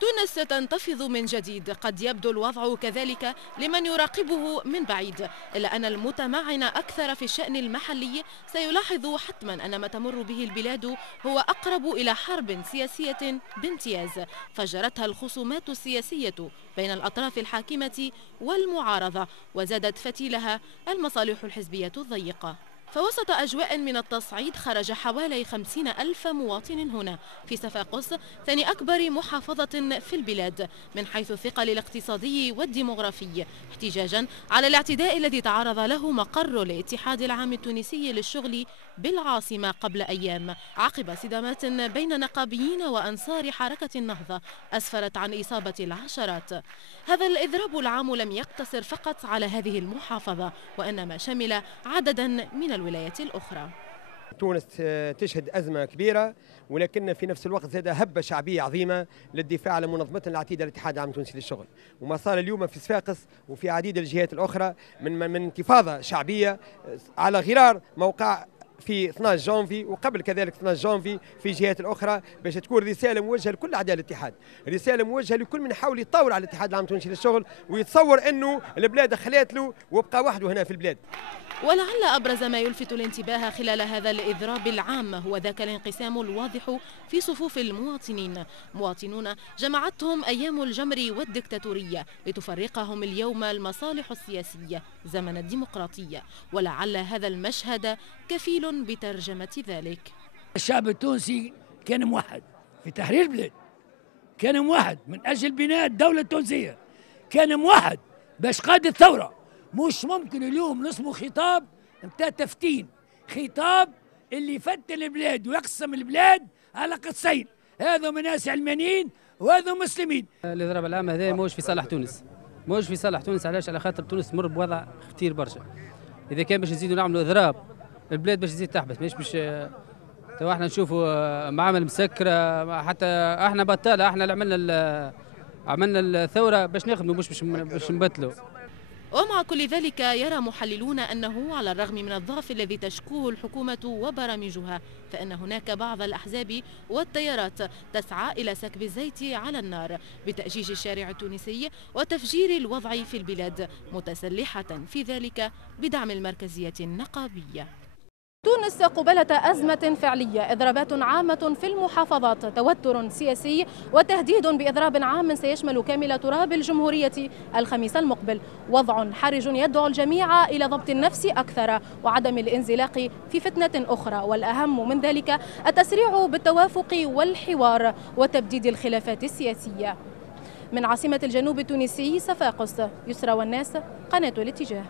تونس تنتفض من جديد. قد يبدو الوضع كذلك لمن يراقبه من بعيد، إلا أن المتمعن أكثر في الشأن المحلي سيلاحظ حتما أن ما تمر به البلاد هو أقرب إلى حرب سياسية بامتياز فجرتها الخصومات السياسية بين الأطراف الحاكمة والمعارضة، وزادت فتيلها المصالح الحزبية الضيقة. فوسط أجواء من التصعيد خرج حوالي 50,000 مواطن هنا في صفاقس، ثاني أكبر محافظة في البلاد من حيث الثقل الاقتصادي والديمغرافي، احتجاجا على الاعتداء الذي تعرض له مقر الاتحاد العام التونسي للشغل بالعاصمة قبل أيام عقب صدامات بين نقابيين وأنصار حركة النهضة أسفرت عن إصابة العشرات. هذا الإضراب العام لم يقتصر فقط على هذه المحافظة، وإنما شمل عددا من الولايات الأخرى. تونس تشهد أزمة كبيرة، ولكن في نفس الوقت زاد هبة شعبية عظيمة للدفاع على منظمتنا العتيدة الاتحاد العام التونسي للشغل، وما صار اليوم في صفاقس وفي عديد الجهات الأخرى من انتفاضة شعبية على غرار موقع في 12 جانفي وقبل كذلك 12 جانفي في جهات الأخرى، باش تكون رسالة موجهة لكل أعداء الاتحاد، رسالة موجهة لكل من يحاول يطور على الاتحاد العام التونسي للشغل ويتصور أنه البلاد خلات له وبقى وحده هنا في البلاد. ولعل أبرز ما يلفت الانتباه خلال هذا الإضراب العام هو ذاك الانقسام الواضح في صفوف المواطنين، مواطنون جمعتهم أيام الجمر والدكتاتورية لتفرقهم اليوم المصالح السياسية زمن الديمقراطية، ولعل هذا المشهد كفيل بترجمة ذلك. الشعب التونسي كان موحد في تحرير البلاد، كان موحد من أجل بناء الدولة التونسية، كان موحد باش قاد الثورة. مش ممكن اليوم نصبغ خطاب نتاع تفتين، خطاب اللي يفتن البلاد ويقسم البلاد على قسين، هذا ناس علمانيين وهذا مسلمين. الاضراب العام هذا موش في صالح تونس، موش في صالح تونس. علاش؟ على خاطر تونس تمر بوضع خطير برشا. اذا كان باش نزيدوا نعملوا اضراب البلاد باش تزيد تحبس، مش باش تو احنا نشوفوا معامل مسكره. حتى احنا بطاله، احنا اللي عملنا الثوره باش نخدموا مش باش نبتلوا. ومع كل ذلك يرى محللون أنه على الرغم من الضعف الذي تشكوه الحكومة وبرامجها، فإن هناك بعض الأحزاب والتيارات تسعى إلى سكب الزيت على النار بتأجيج الشارع التونسي وتفجير الوضع في البلاد، متسلحة في ذلك بدعم المركزية النقابية. تونس قبالة أزمة فعلية، إضرابات عامة في المحافظات، توتر سياسي وتهديد بإضراب عام سيشمل كامل تراب الجمهورية الخميس المقبل، وضع حرج يدعو الجميع إلى ضبط النفس أكثر وعدم الانزلاق في فتنة أخرى، والأهم من ذلك التسريع بالتوافق والحوار وتبديد الخلافات السياسية. من عاصمة الجنوب التونسي صفاقس، يسرى والناس، قناة الاتجاه.